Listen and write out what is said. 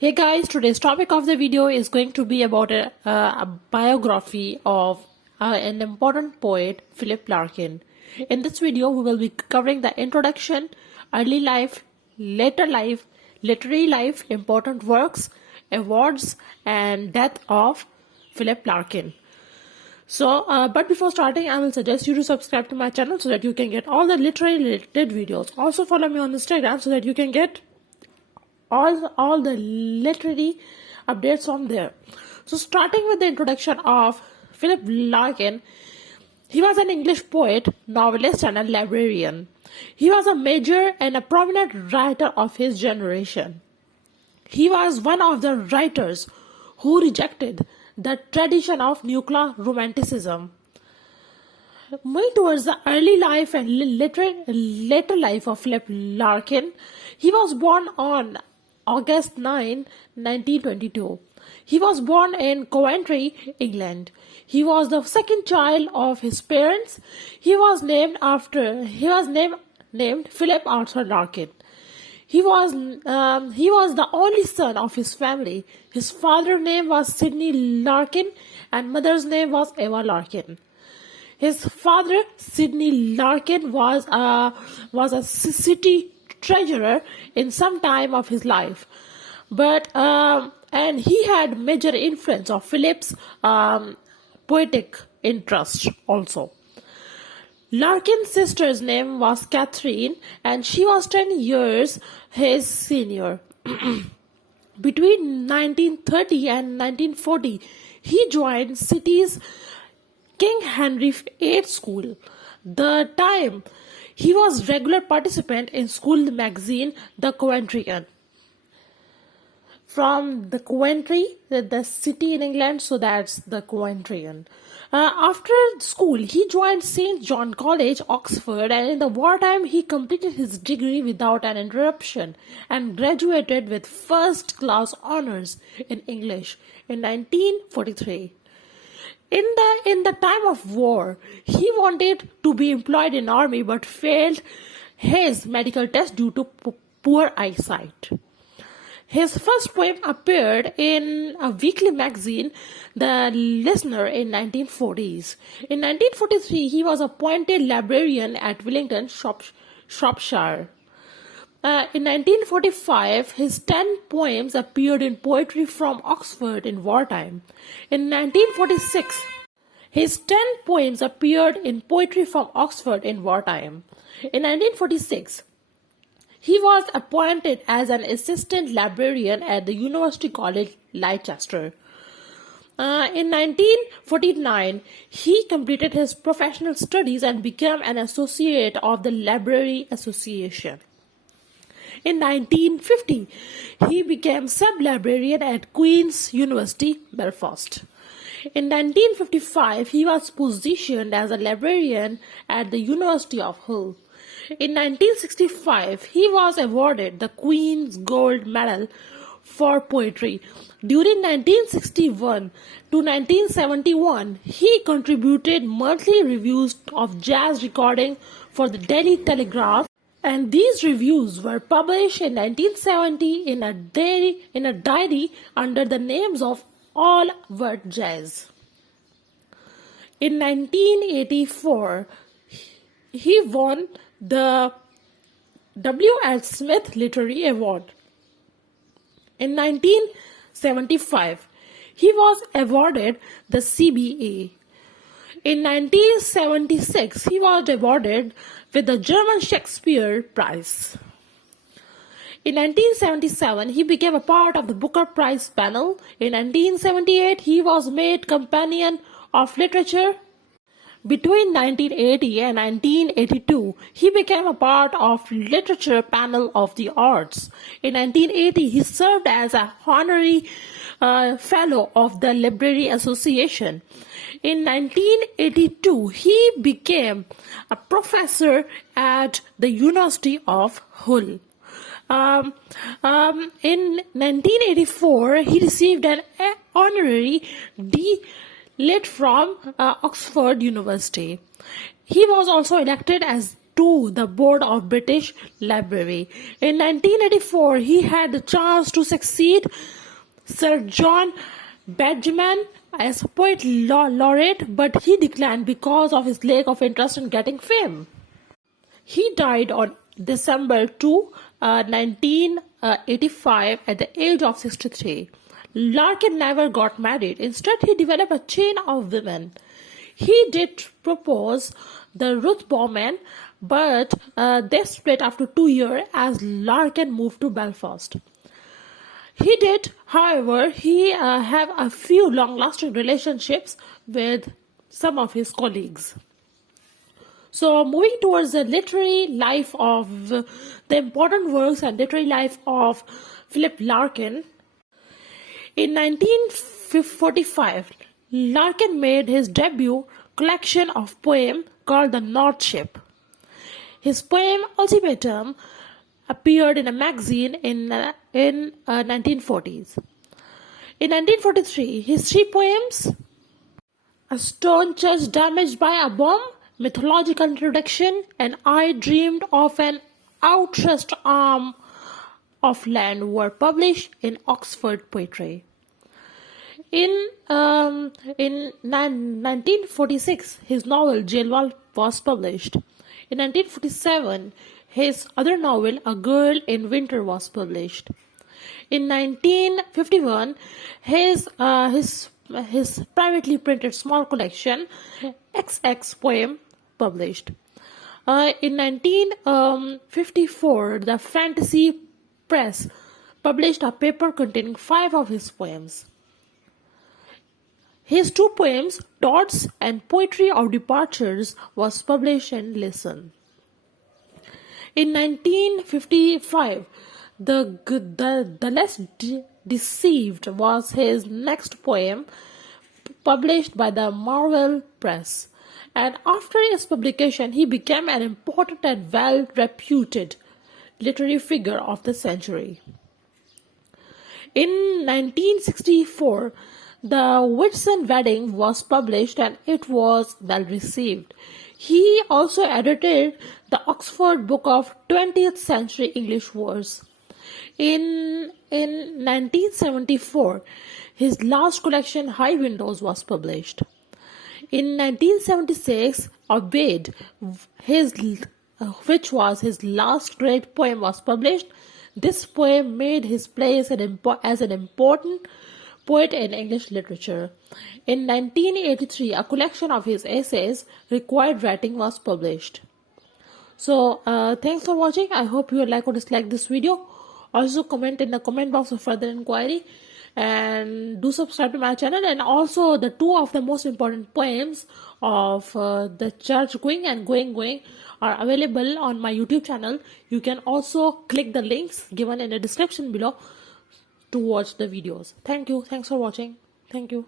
Hey guys, today's topic of the video is going to be about a biography of an important poet, Philip Larkin. In this video, we will be covering the introduction, early life, later life, literary life, important works, awards, and death of Philip Larkin. But before starting, I will suggest you to subscribe to my channel so that you can get all the literary related videos. Also follow me on Instagram so that you can get all the literary updates from there. So starting with the introduction of Philip Larkin, he was an English poet, novelist, and a librarian. He was a major and a prominent writer of his generation. He was one of the writers who rejected the tradition of nuclear romanticism. Moving towards the early life and later life of Philip Larkin, he was born on August 9, 1922. He was born in Coventry, England. He was the second child of his parents. He was named Philip Arthur Larkin. He was the only son of his family. His father's name was Sidney Larkin and mother's name was Eva Larkin. His father, Sidney Larkin, was a city treasurer in some time of his life, and he had major influence of Philip's poetic interest also. Larkin's sister's name was Catherine, and she was 10 years his senior. Between 1930 and 1940, he joined city's King Henry VIII School. The time he was regular participant in school magazine The Coventrian. From the Coventry, the city in England, so that's the Coventrian. After school, he joined St. John College, Oxford, and in the wartime, he completed his degree without an interruption and graduated with first-class honors in English in 1943. In the time of war, he wanted to be employed in army but failed his medical test due to poor eyesight. His first poem appeared in a weekly magazine, The Listener, in 1940s. In 1943, he was appointed librarian at Willington, Shropshire. In 1945, his 10 poems appeared in Poetry from Oxford in wartime. In 1946, his 10 poems appeared in Poetry from Oxford in wartime. In 1946, he was appointed as an assistant librarian at the University College, Leicester. In 1949, he completed his professional studies and became an associate of the Library Association. In 1950, he became sub-librarian at Queen's University, Belfast. In 1955, he was positioned as a librarian at the University of Hull. In 1965, he was awarded the Queen's Gold Medal for Poetry. During 1961 to 1971, he contributed monthly reviews of jazz recording for the Daily Telegraph, and these reviews were published in 1970 in a diary under the names of All Word Jazz. In 1984, he won the W. L. Smith Literary Award. In 1975, he was awarded the CBA. In 1976, he was awarded with the German Shakespeare Prize. In 1977, he became a part of the Booker Prize panel. In 1978, he was made Companion of Literature. Between 1980 and 1982, he became a part of Literature Panel of the Arts. In 1980, he served as a honorary fellow of the Library Association. In 1982, he became a professor at the University of Hull. In 1984, he received an honorary D.Litt from Oxford University. He was also elected as to the board of British Library. In 1984, he had the chance to succeed Sir John Badgeman as poet laureate, but he declined because of his lack of interest in getting fame. He died on December 2, 1985 at the age of 63. Larkin never got married. Instead, he developed a chain of women. He did propose the Ruth Bowman, but they split after 2 years as Larkin moved to Belfast. He did, however, have a few long-lasting relationships with some of his colleagues. So moving towards the literary life of the important works and literary life of Philip Larkin. In 1945, Larkin made his debut collection of poems called The North Ship. His poem Ultimatum appeared in a magazine in 1940s. In 1943, his three poems, A Stone Church Damaged by a Bomb, Mythological Introduction, and I Dreamed of an Outrust Arm of Land, were published in Oxford Poetry. In 1946, his novel Jailwall was published. In 1947, his other novel A Girl in Winter was published. In 1951, his privately printed small collection XX Poem published. In 1954, the Fantasy Press published a paper containing 5 of his poems. His 2 poems, Thoughts and Poetry of Departures, was published in Listen. In 1955, The Less Deceived was his next poem, published by the Marvel Press. And after his publication, he became an important and well-reputed literary figure of the century. In 1964, The Whitsun Wedding was published and it was well received. He also edited the Oxford Book of 20th Century English Verse. In 1974, his last collection, High Windows, was published. In 1976, Aubade, which was his last great poem, was published. This poem made his place as an important poet in English literature. In 1983, a collection of his essays, Required Writing, was published. So, thanks for watching. I hope you like or dislike this video. Also, comment in the comment box for further inquiry. And do subscribe to my channel. And also, the 2 of the most important poems of the Church Going and Going are available on my YouTube channel. You can also click the links given in the description below to watch the videos. Thank you. Thanks for watching. Thank you.